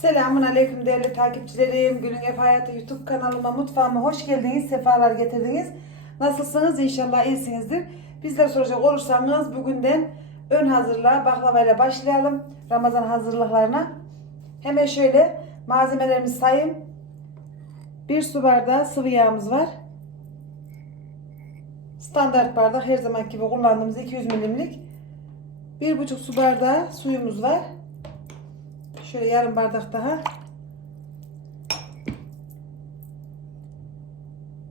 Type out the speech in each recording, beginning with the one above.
Selamun Aleyküm değerli takipçilerim. Gülün Ev Hayatı YouTube kanalıma, mutfağıma hoş geldiniz, sefalar getirdiniz. Nasılsınız? İnşallah iyisinizdir. Bizler soracak olursanız bugünden ön hazırlığa baklavayla başlayalım. Ramazan hazırlıklarına. Hemen şöyle malzemelerimizi sayayım. Bir su bardağı sıvı yağımız var. Standart bardak her zaman gibi kullandığımız 200 milimlik. Bir buçuk su bardağı suyumuz var. Şöyle yarım bardak daha.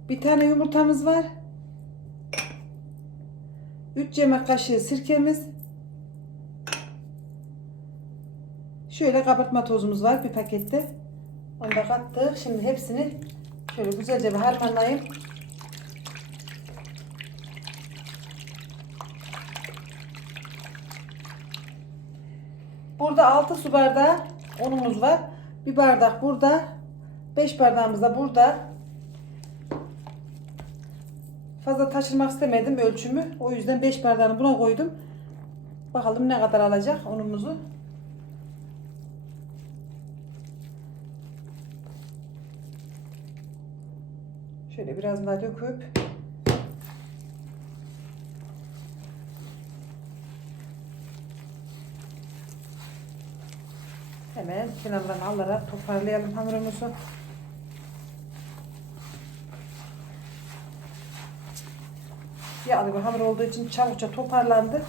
Bir tane yumurtamız var. 3 yemek kaşığı sirkemiz. Şöyle kabartma tozumuz var bir pakette. Onu da kattık. Şimdi hepsini şöyle güzelce bir harmanlayayım. Burada 6 su bardağı unumuz var. Bir bardak burada. 5 bardağımız da burada. Fazla taşırmak istemedim ölçümü. O yüzden 5 bardağını buna koydum. Bakalım ne kadar alacak unumuzu. Şöyle biraz daha döküp Hemen kenardan alarak toparlayalım hamurumuzu. Yağlı bir hamur olduğu için çabukça toparlandı.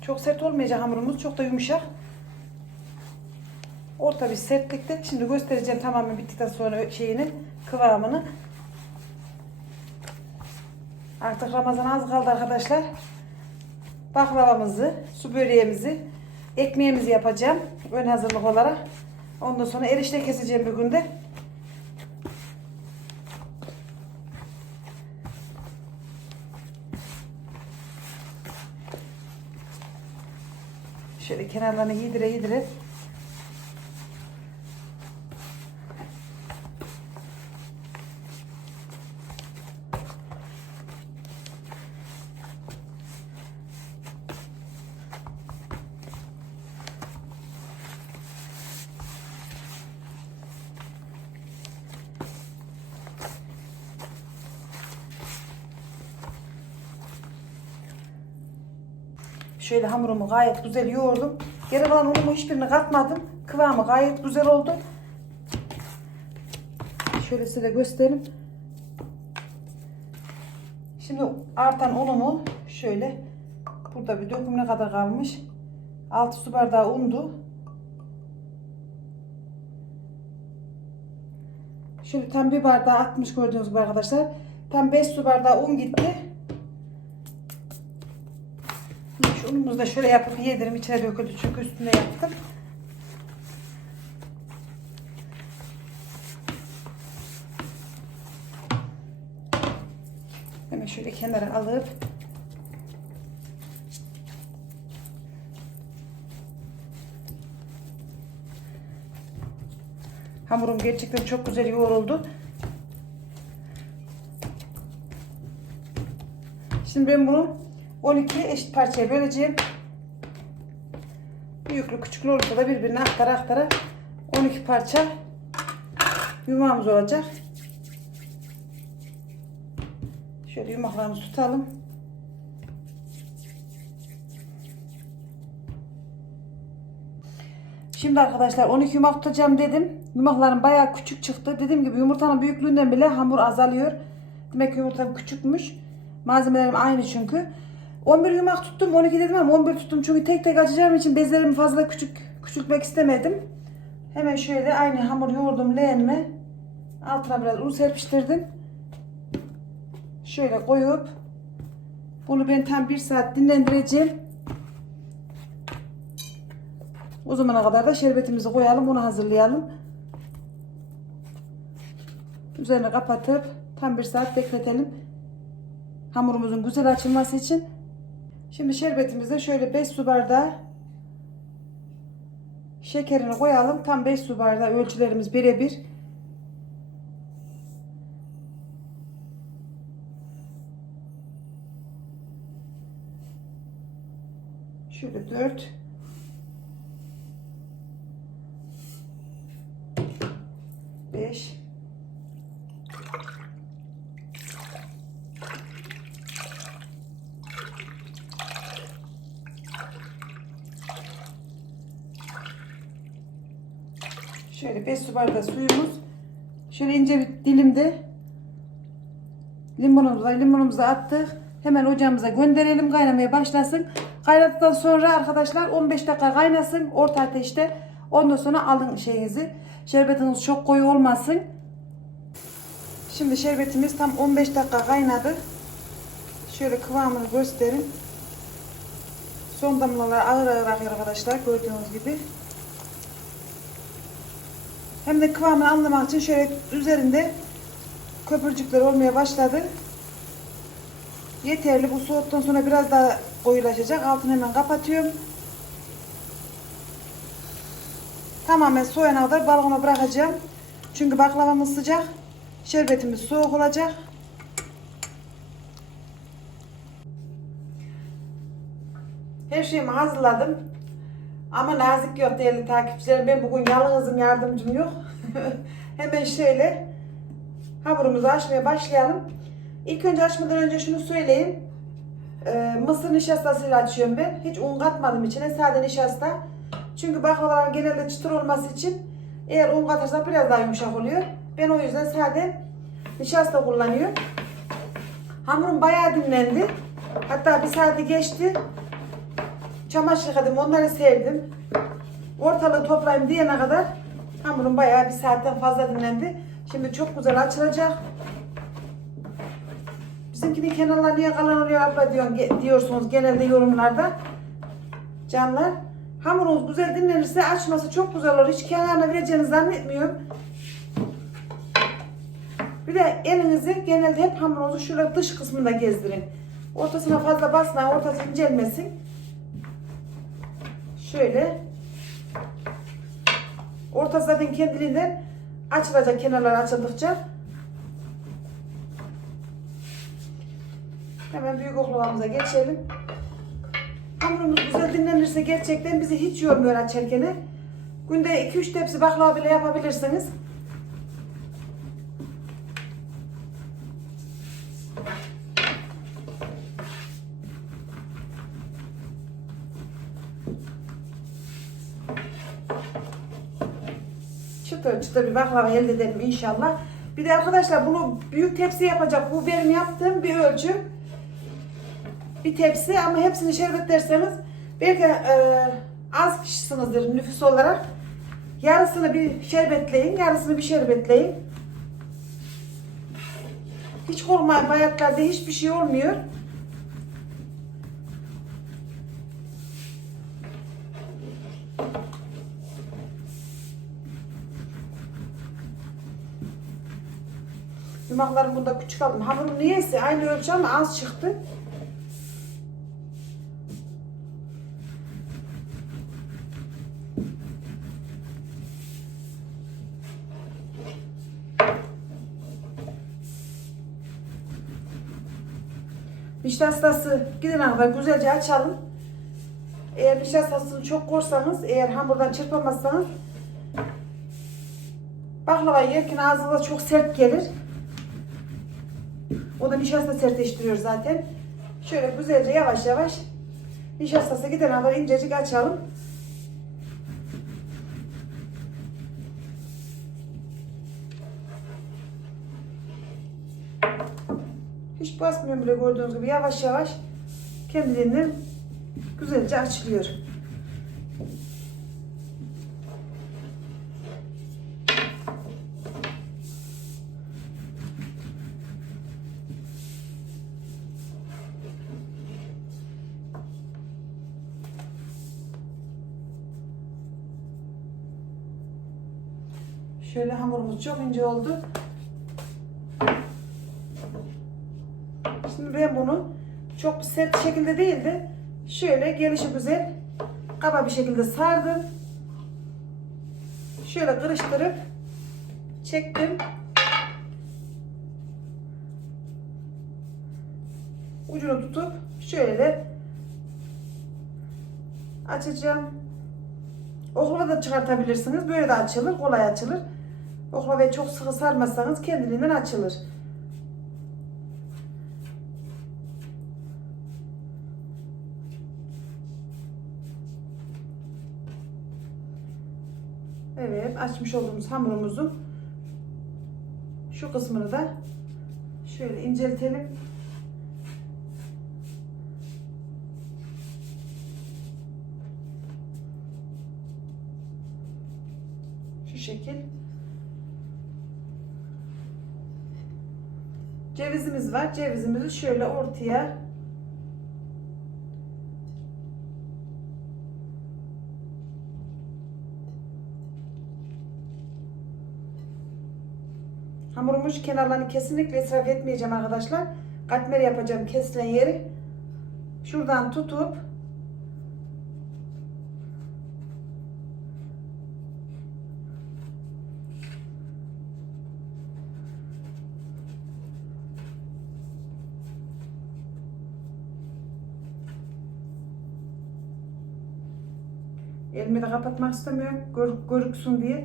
Çok sert olmayacak hamurumuz. Çok da yumuşak. Orta bir sertlikte. Şimdi göstereceğim tamamen bittikten sonra şeyini, kıvamını. Artık Ramazan az kaldı arkadaşlar. Baklavamızı, su böreğimizi, ekmeğimizi yapacağım. Ön hazırlık olarak. Ondan sonra erişte keseceğim bir günde. Şöyle kenarlarını yedire yedire Şöyle hamurumu gayet güzel yoğurdum. Geri kalan unumu hiçbirini katmadım. Kıvamı gayet güzel oldu. Şöyle size göstereyim. Şimdi artan unumu şöyle burada bir döküm ne kadar kalmış. 6 su bardağı undu. Şöyle tam bir bardağı atmış gördüğünüz gibi arkadaşlar. Tam 5 su bardağı un gitti. Unumuzu da şöyle yapıp yedirim. içine döküldü çünkü üstüne yaptım. Hemen şöyle kenara alıp Hamurum gerçekten çok güzel yoğruldu. Şimdi ben bunu 12 eşit parçaya böleceğim. Büyüklü küçüklü olursa da birbirine aktara aktara 12 parça yumağımız olacak. Şöyle yumaklarımızı tutalım. Şimdi arkadaşlar 12 yumak tutacağım dedim. Yumaklarım bayağı küçük çıktı. Dediğim gibi yumurtanın büyüklüğünden bile hamur azalıyor. Demek ki yumurtam küçükmüş. Malzemelerim aynı çünkü. 11 yumak tuttum 12 dedim ama 11 tuttum çünkü tek tek açacağım için bezlerimi fazla küçük küçültmek istemedim. Hemen şöyle aynı hamur yoğurdum leğenime. Altına biraz un serpiştirdim. Şöyle koyup bunu ben tam bir saat dinlendireceğim. O zamana kadar da şerbetimizi koyalım onu hazırlayalım. Üzerine kapatıp tam bir saat bekletelim. Hamurumuzun güzel açılması için. Şimdi şerbetimize şöyle 5 su bardağı şekerini koyalım. Tam 5 su bardağı ölçülerimiz birebir. Şöyle 4 5 su bardağı suyumuz. Şöyle ince bir dilimde limonumuzu. Limonumuzu attık. Hemen ocağımıza gönderelim. Kaynamaya başlasın. Kaynadıktan sonra arkadaşlar 15 dakika kaynasın. Orta ateşte. Ondan sonra alın şeyinizi. Şerbetiniz çok koyu olmasın. Şimdi şerbetimiz tam 15 dakika kaynadı. Şöyle kıvamını gösterin. Son damlalar ağır ağır akıyor arkadaşlar. Gördüğünüz gibi. Hem de kıvamını anlamak için şöyle üzerinde köpürcükler olmaya başladı. Yeterli. Bu soğuttan sonra biraz daha koyulaşacak. Altını hemen kapatıyorum. Tamamen soğuyana kadar balkona bırakacağım. Çünkü baklavamız sıcak. Şerbetimiz soğuk olacak. Her şeyimi hazırladım. Ama nazik yok değerli takipçilerim. Ben bugün yalnızım, yardımcım yok. Hemen şöyle hamurumuzu açmaya başlayalım. İlk önce açmadan önce şunu söyleyeyim. Ee, mısır nişastasıyla açıyorum ben. Hiç un katmadım içine. Sade nişasta. Çünkü baklavalar genelde çıtır olması için eğer un katırsak biraz daha yumuşak oluyor. Ben o yüzden sade nişasta kullanıyorum. Hamurum bayağı dinlendi. Hatta bir saati geçti. Çamaşır yıkadım, onları serdim. Ortalığı toplayayım diyene kadar hamurum bayağı bir saatten fazla dinlendi. Şimdi çok güzel açılacak. Bizimkinin kenarları niye kalan oluyor abla diyor, diyorsunuz genelde yorumlarda. Canlar. Hamurunuz güzel dinlenirse açması çok güzel olur. Hiç kenarına vereceğini zannetmiyorum. Bir de elinizi genelde hep hamurunuzu şöyle dış kısmında gezdirin. Ortasına fazla basmayın, ortası incelmesin. Şöyle. Ortası zaten kendiliğinden açılacak kenarlar açıldıkça. Hemen büyük oklavamıza geçelim. Hamurumuz güzel dinlenirse gerçekten bizi hiç yormuyor açarken. Günde 2-3 tepsi baklava bile yapabilirsiniz. Çıtır bir baklava elde edelim inşallah. Bir de arkadaşlar bunu büyük tepsi yapacak. Bu benim yaptığım bir ölçü. Bir tepsi ama hepsini şerbetlerseniz belki e, az kişisinizdir nüfus olarak. Yarısını bir şerbetleyin, yarısını bir şerbetleyin. Hiç korkmayın bayatlarda hiçbir şey olmuyor. Yumaklarım bunda küçük aldım. Hamurum niyeyse aynı ölçü ama az çıktı. Nişastası gidene kadar güzelce açalım. Eğer nişastasını çok korsanız, eğer hamurdan çırpamazsanız baklava yerken ağzınıza çok sert gelir. O da nişasta sertleştiriyor zaten. Şöyle güzelce yavaş yavaş nişastası gidene kadar incecik açalım. Hiç basmıyorum bile gördüğünüz gibi yavaş yavaş kendiliğinden güzelce açılıyor. Hamurumuz çok ince oldu. Şimdi ben bunu çok sert şekilde değil de şöyle gelişi güzel kaba bir şekilde sardım. Şöyle karıştırıp çektim. Ucunu tutup şöyle açacağım. Oklava da çıkartabilirsiniz. Böyle de açılır. Kolay açılır. Oklavayı çok sıkı sarmazsanız kendiliğinden açılır. Evet açmış olduğumuz hamurumuzun şu kısmını da şöyle inceltelim. Şu şekil. Cevizimiz var. Cevizimizi şöyle ortaya Hamurumuz kenarlarını kesinlikle israf etmeyeceğim arkadaşlar. Katmer yapacağım kesilen yeri. Şuradan tutup Elimi de kapatmak istemiyorum. Gör, görüksün diye.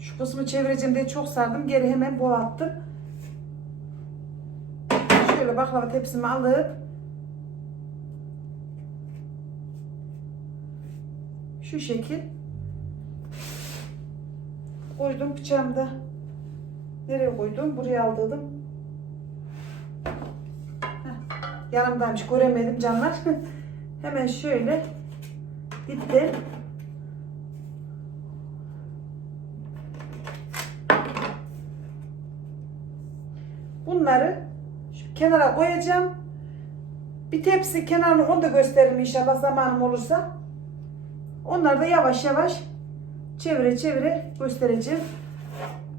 Şu kısmı çevireceğim diye çok sardım. Geri hemen bol attım. Şöyle baklava tepsimi alıp şu şekil koydum bıçağımda. Nereye koydum? Buraya aldırdım. Heh, Yanımdaymış göremedim canlar. Hemen şöyle bitti. Bunları şu kenara koyacağım. Bir tepsi kenarını onu da gösteririm inşallah zamanım olursa. Onları da yavaş yavaş çevire çevire göstereceğim.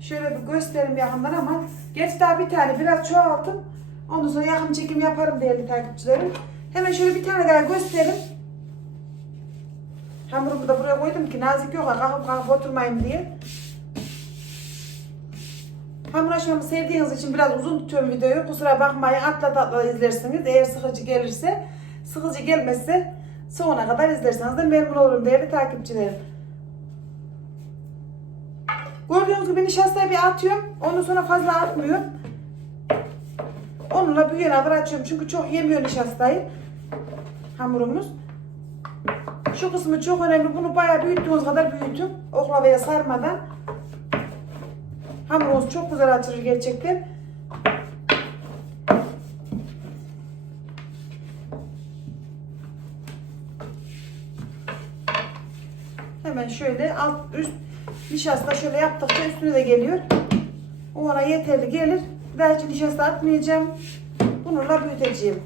Şöyle bir göstereyim yakından ama geç daha bir tane biraz çoğaltım. Ondan sonra yakın çekim yaparım değerli takipçilerim. Hemen şöyle bir tane daha göstereyim. Hamurumu da buraya koydum ki nazik yok kalkıp kalkıp oturmayayım diye. Hamur açmamı sevdiğiniz için biraz uzun tutuyorum videoyu. Kusura bakmayın atla tatla izlersiniz. Eğer sıkıcı gelirse, sıkıcı gelmezse sonuna kadar izlerseniz de memnun olurum değerli takipçilerim. Gördüğünüz gibi nişastayı bir atıyorum. Ondan sonra fazla atmıyorum. Onunla büyüyene kadar açıyorum. Çünkü çok yemiyor nişastayı. Hamurumuz. Şu kısmı çok önemli. Bunu bayağı büyüttüğünüz kadar büyütün. Oklavaya sarmadan. Hamurumuz çok güzel açılır gerçekten. Hemen şöyle alt üst nişasta şöyle yaptıkça üstüne de geliyor. O ona yeterli gelir. Daha hiç nişasta atmayacağım. Bununla büyüteceğim.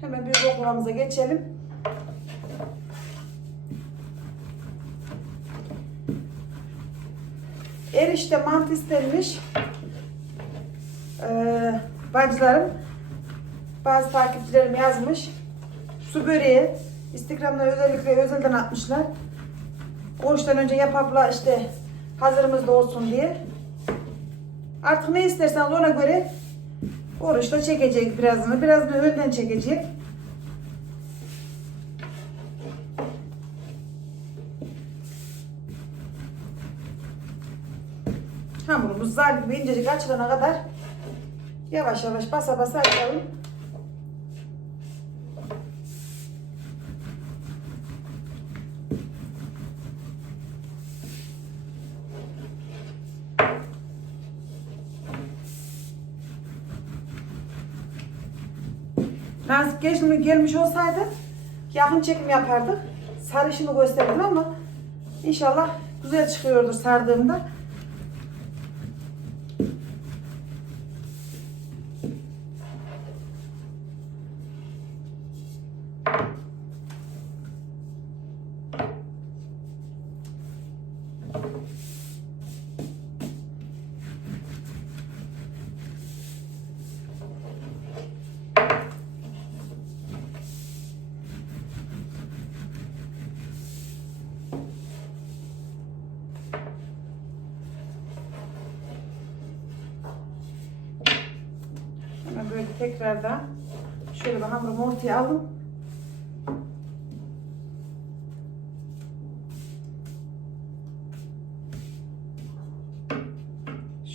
Hemen bir oklavamıza geçelim. Erişte mantı istenmiş. Ee, bacılarım bazı takipçilerim yazmış. Su böreği Instagram'da özellikle özelden atmışlar. Oruçtan önce yapapla işte hazırımızda olsun diye. Artık ne isterseniz ona göre oruçta çekecek birazını. Birazını önden çekecek. Hamurumuz zar gibi incecik açılana kadar yavaş yavaş basa basa açalım. Nasip geçmiş gelmiş olsaydı yakın çekim yapardık. Sarışını gösterdim ama inşallah güzel çıkıyordur sardığımda.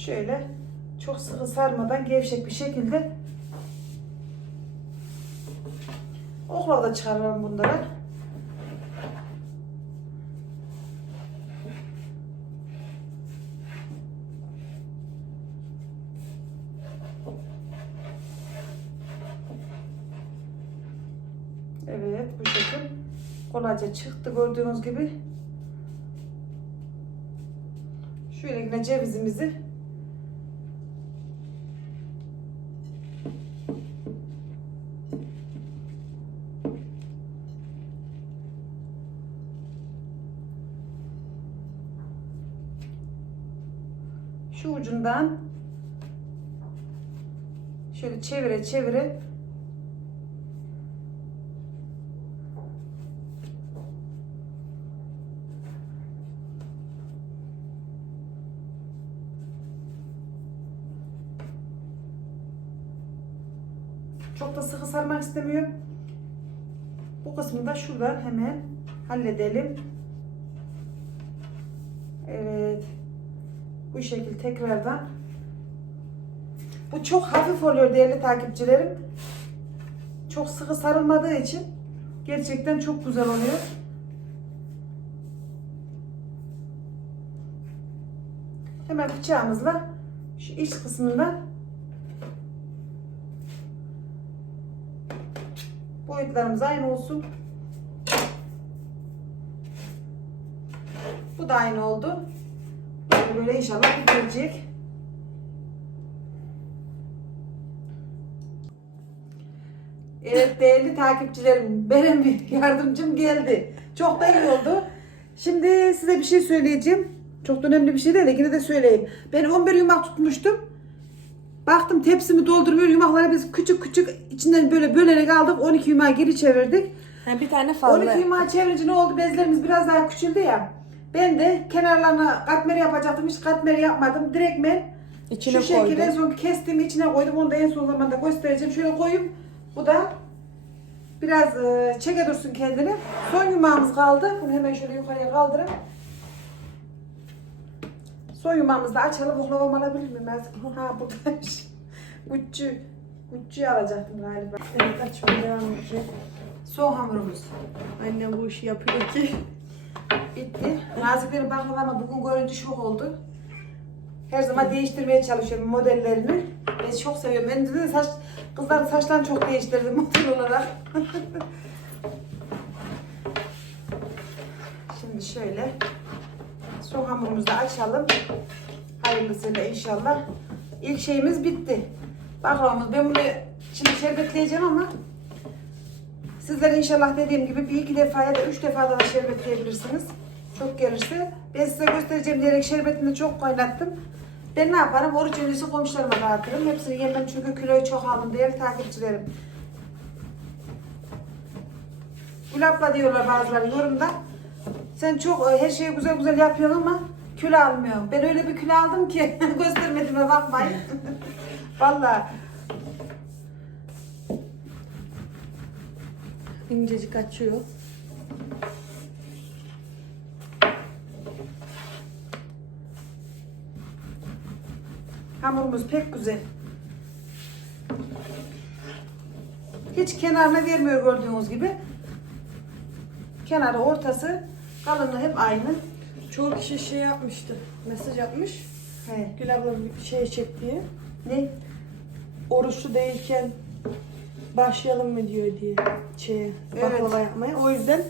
Şöyle çok sıkı sarmadan gevşek bir şekilde oklavada çıkaralım bunları. Evet bu şekil kolayca çıktı gördüğünüz gibi. Şöyle yine cevizimizi şu ucundan çevire Çok da sıkı sarmak istemiyorum. Bu kısmını da şuradan hemen halledelim. Evet. Bu şekil tekrardan. Bu çok hafif oluyor değerli takipçilerim. Çok sıkı sarılmadığı için gerçekten çok güzel oluyor. Hemen bıçağımızla şu iç kısmından boyutlarımız aynı olsun. Bu da aynı oldu. Böyle inşallah bitirecek. Evet değerli takipçilerim benim bir yardımcım geldi. Çok da iyi oldu. Şimdi size bir şey söyleyeceğim. Çok da önemli bir şey değil de yine de söyleyeyim. Ben 11 yumak tutmuştum. Baktım tepsimi doldurmuyor yumakları biz küçük küçük içinden böyle bölerek aldık 12 yumağı geri çevirdik. Yani bir tane fazla. 12 yumağı çevirince ne oldu bezlerimiz biraz daha küçüldü ya. Ben de kenarlarına katmeri yapacaktım hiç katmeri yapmadım. Direkt ben İçine şu şekilde en son kestiğimi içine koydum onu da en son zamanda göstereceğim. Şöyle koyayım bu da biraz e, çeke dursun kendini. Son yumağımız kaldı. Bunu hemen şöyle yukarıya kaldırıp Son yumağımızı da açalım. Oklavam alabilir miyim? Ben- Ha buradaymış. Uççu. Uççuyu alacaktım galiba. Evet açmaya devam. Son hamurumuz. Annem bu işi yapıyor ki. Bitti. Naziklerin baklavama bugün görünce şok oldu. Her zaman değiştirmeye çalışıyorum modellerini. Ben çok seviyorum. Ben de saç, kızların saçlarını çok değiştirdim model olarak. Şimdi şöyle son hamurumuzu açalım. Hayırlısıyla inşallah. İlk şeyimiz bitti. Baklavamız. Ben bunu şimdi şerbetleyeceğim ama Sizler inşallah dediğim gibi bir iki defa ya da üç defa da şerbetleyebilirsiniz. Çok gelirse. Ben size göstereceğim diyerek şerbetini çok kaynattım. Ben ne yaparım? Oruç öncesi komşularıma dağıtırım. Hepsini yemem çünkü kiloyu çok aldım değerli takipçilerim. Gülapla diyorlar bazıları yorumda. Sen çok e, her şeyi güzel güzel yapıyorsun ama kilo almıyorsun. Ben öyle bir kilo aldım ki göstermediğime bakmayın. Vallahi. İncecik açıyor. Hamurumuz pek güzel. Hiç kenarına vermiyor gördüğünüz gibi. Kenarı ortası kalınlığı hep aynı. Çoğu kişi şey yapmıştı. Mesaj atmış. He. Gül abla bir şey çek diye. Ne? Oruçlu değilken başlayalım mı diyor diye şeye baklava yapmaya. O yüzden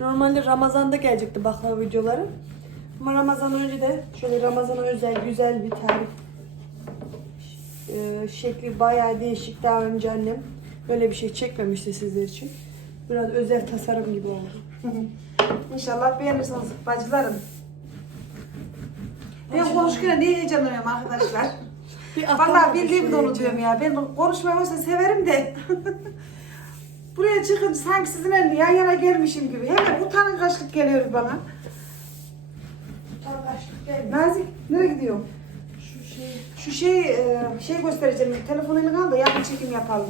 normalde Ramazan'da gelecekti baklava videoları. Ama Ramazan önce de şöyle Ramazan'a özel güzel bir tarif Ee, şekli bayağı değişik daha önce annem böyle bir şey çekmemişti sizler için. Biraz özel tasarım gibi oldu. İnşallah beğenirsiniz bacılarım. Ben konuşurken niye heyecanlanıyorum arkadaşlar? Vallahi atamadım bildiğimi de unutuyorum ya. Ben konuşmayı oysa severim de. Buraya çıkınca sanki sizinle yan yana gelmişim gibi. Hemen utangaçlık geliyor bana. Utangaçlık geldi. Nazik nereye gidiyorsun? Şu şey Şu şey, e, şey göstereceğim. Telefonu eline al da yakın çekim yapalım.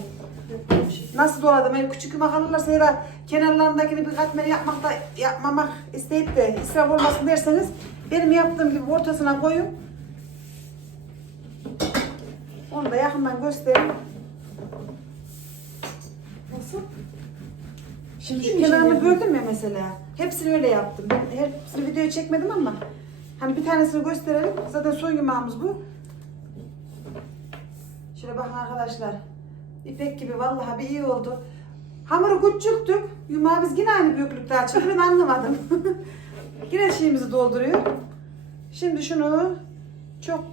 Nasıl doladım? Eğer küçük yumak alırlarsa ya da kenarlarındakini bir katmer yapmak da yapmamak isteyip de israf olmasın derseniz benim yaptığım gibi ortasına koyun. Onu da yakından göstereyim. Nasıl? Şimdi Şu kenarını böldüm ya mesela. Hepsini öyle yaptım. Ben hepsini videoya çekmedim ama hani bir tanesini gösterelim. Zaten son yumağımız bu. Şöyle bakın arkadaşlar. İpek gibi vallahi bir iyi oldu. Hamuru küçüktük. Yumağı biz yine aynı büyüklükte açtık. Ben anlamadım. yine şeyimizi dolduruyor. Şimdi şunu çok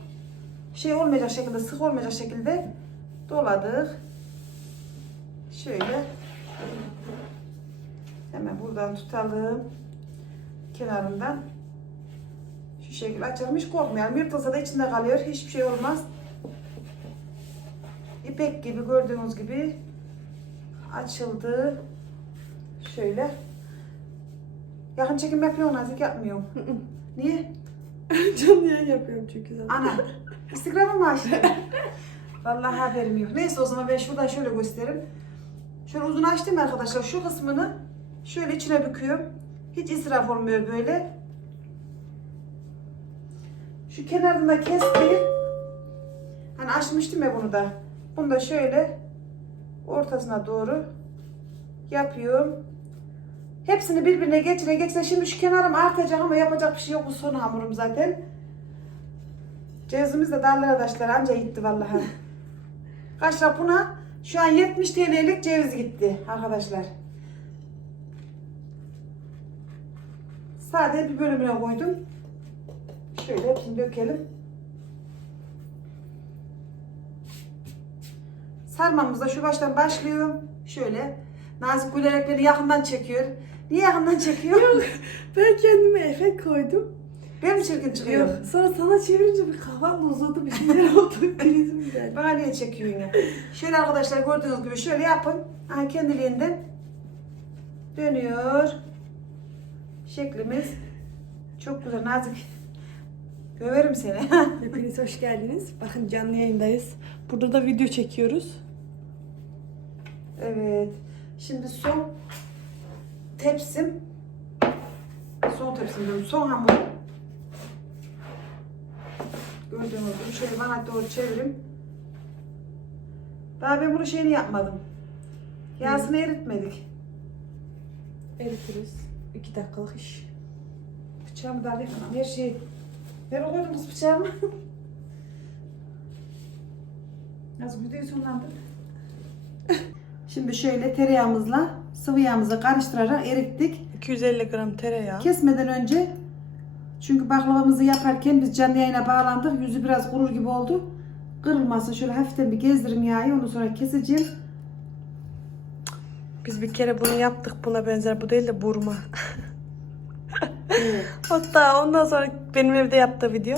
şey olmayacak şekilde, sık olmayacak şekilde doladık. Şöyle Hemen buradan tutalım. Kenarından. Şu şekilde açalım. Hiç korkmayalım. Yırtılsa da içinde kalıyor. Hiçbir şey olmaz. İpek gibi gördüğünüz gibi açıldı. Şöyle. Yakın çekim yapıyorum nazik yapmıyorum. Niye? Canlı yayın yapıyorum çünkü zaten. Ana. Instagram'ı mı açtın? Vallahi haberim yok. Neyse o zaman ben şuradan şöyle göstereyim. Şöyle uzun açtım arkadaşlar. Şu kısmını şöyle içine büküyorum. Hiç israf olmuyor böyle. Şu kenarını da kestim. Hani açmıştım ya bunu da. Bunu da şöyle ortasına doğru yapıyorum. Hepsini birbirine geçire geçire. Şimdi şu kenarım artacak ama yapacak bir şey yok. Bu son hamurum zaten. Cevizimiz de darlı arkadaşlar anca gitti vallahi. Kaç lira buna? Şu an 70 TL'lik ceviz gitti arkadaşlar. Sade bir bölümüne koydum. Şöyle hepsini dökelim. Sarmamız da şu baştan başlıyor. Şöyle. Nazik gülerek beni yakından çekiyor. Niye yakından çekiyor? Ben kendime efekt koydum. Ben mi çirkin çıkıyorum? Yok. Sonra sana çevirince bir kafam uzadı bir şeyler oldu. Krizim geldi. Bana niye çekiyor yine? Şöyle arkadaşlar gördüğünüz gibi şöyle yapın. Ha, kendiliğinden dönüyor. Şeklimiz çok güzel nazik. Göverim seni. Hepiniz hoş geldiniz. Bakın canlı yayındayız. Burada da video çekiyoruz. evet. Şimdi son tepsim. Son tepsim diyorum. Son hamur. Gördüğünüz gibi şöyle bana doğru çevirin. Daha ben bunu şeyini yapmadım. Yağsını eritmedik. Eritiriz. 2 dakikalık iş. Bıçağımı da alayım. Her şey. Nereye koydun kız bıçağımı? Nasıl videoyu sonlandı? Şimdi şöyle tereyağımızla sıvı yağımızı karıştırarak erittik. 250 gram tereyağı. Kesmeden önce çünkü baklavamızı yaparken biz canlı yayına bağlandık. Yüzü biraz kurur gibi oldu. Kırılmasın. Şöyle hafiften bir gezdirim yağı. Ondan sonra keseceğim. Biz bir kere bunu yaptık. Buna benzer. Bu değil de burma. Evet. Hatta ondan sonra benim evde yaptığı video.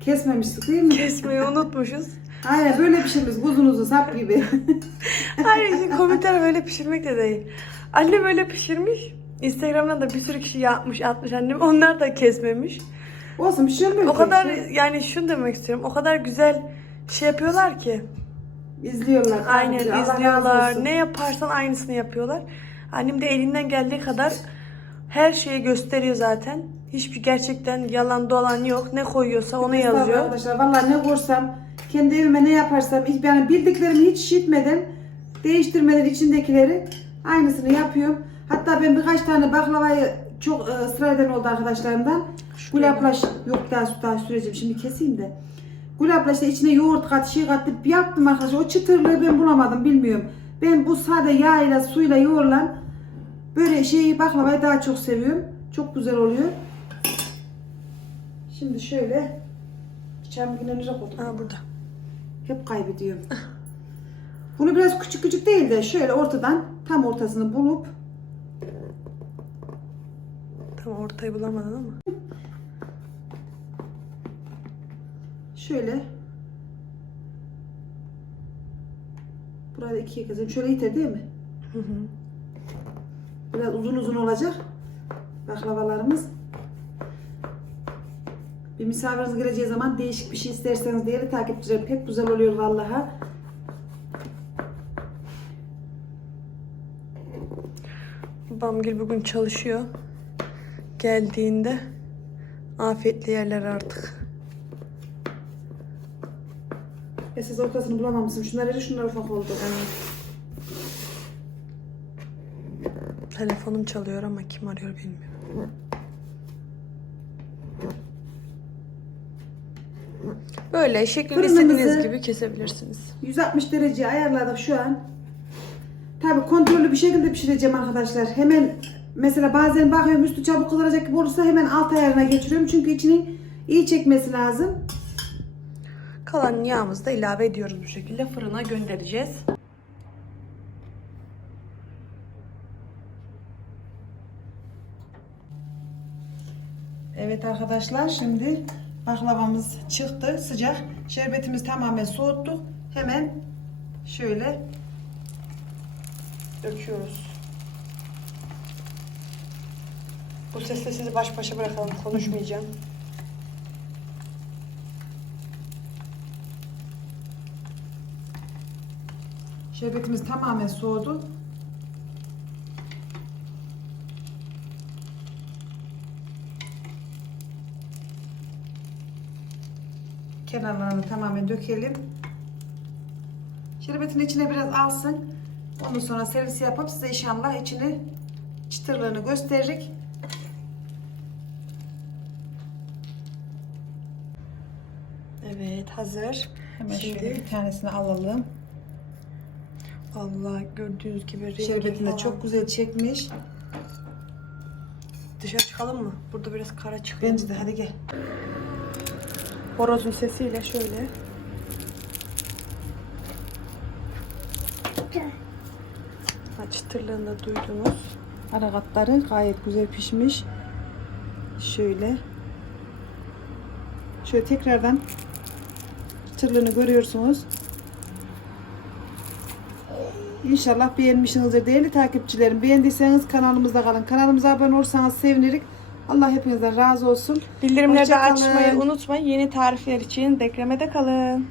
Kesmemiştik değil mi? Kesmeyi unutmuşuz. Aynen böyle pişirmiş. Kuzunuzu sap gibi. Hayır şimdi komikler böyle pişirmek de değil. Annem öyle pişirmiş. Instagram'dan da bir sürü kişi yapmış atmış annem. Onlar da kesmemiş. Olsun bir şey olmuyor. O ki. kadar yani şunu demek istiyorum. O kadar güzel şey yapıyorlar ki. İzliyorlar. Aynen Allah razı izliyorlar. olsun. Ne yaparsan aynısını yapıyorlar. Annem de elinden geldiği kadar her şeyi gösteriyor zaten. Hiçbir gerçekten yalan dolan yok. Ne koyuyorsa onu yazıyor. Arkadaşlar vallahi ne korsam, kendi evime ne yaparsam, yani bildiklerimi hiç şişitmeden, değiştirmeden içindekileri aynısını yapıyorum. Hatta ben birkaç tane baklavayı çok e, ısrar eden oldu arkadaşlarımdan. Gulaplaş, yok daha su daha süreceğim şimdi keseyim de. Gulaplaş işte içine yoğurt kat, şey kat bir yaptım arkadaşlar. O çıtırlığı ben bulamadım bilmiyorum. Ben bu sade yağıyla, suyla yoğurulan böyle şeyi baklavayı daha çok seviyorum. Çok güzel oluyor. Şimdi şöyle yine nereye koydum? Aa burada. Hep kaybediyorum. Bunu biraz küçük küçük değil de şöyle ortadan tam ortasını bulup Tam ortayı bulamadın ama. şöyle Burada ikiye kazayım. Şöyle iter değil mi? Hı hı. Biraz uzun uzun olacak baklavalarımız. Bir misafiriniz geleceği zaman değişik bir şey isterseniz diye takipçilerim pek güzel oluyor vallaha. Bamgül bugün çalışıyor. Geldiğinde afiyetli yerler artık. E siz ortasını bulamamışsın. Şunlar eri şunlar ufak oldu. Telefonum çalıyor ama kim arıyor bilmiyorum. Böyle şeklini Fırınımızı- istediğiniz gibi kesebilirsiniz. 160 derece ayarladık şu an. Tabi kontrollü bir şekilde pişireceğim arkadaşlar. Hemen mesela bazen bakıyorum üstü çabuk kızaracak gibi olursa hemen alt ayarına geçiriyorum. Çünkü içinin iyi çekmesi lazım. Kalan yağımızı da ilave ediyoruz bu şekilde. Fırına göndereceğiz. Evet arkadaşlar şimdi baklavamız çıktı sıcak. Şerbetimiz tamamen soğuttuk. Hemen şöyle Döküyoruz. Bu sesle sizi baş başa bırakalım. Konuşmayacağım. şerbetimiz tamamen soğudu. Kenarlarını tamamen dökelim. Şerbetin içine biraz alsın. Ondan sonra servis yapıp size inşallah içini çıtırlığını gösteririk. Evet hazır. Hemen Şimdi şöyle bir tanesini alalım. Allah gördüğünüz gibi rengi Şerbetini falan. çok güzel çekmiş. Dışarı çıkalım mı? Burada biraz kara çıkıyor. Bence de hadi gel. Horozun sesiyle şöyle. Ha, çıtırlığını da duydunuz. Ara katları gayet güzel pişmiş. Şöyle. Şöyle tekrardan çıtırlığını görüyorsunuz. İnşallah beğenmişsinizdir değerli takipçilerim. Beğendiyseniz kanalımızda kalın. Kanalımıza abone olursanız sevinirik. Allah hepinizden razı olsun. Bildirimleri de Hoşça kalın. açmayı unutmayın. Yeni tarifler için beklemede kalın.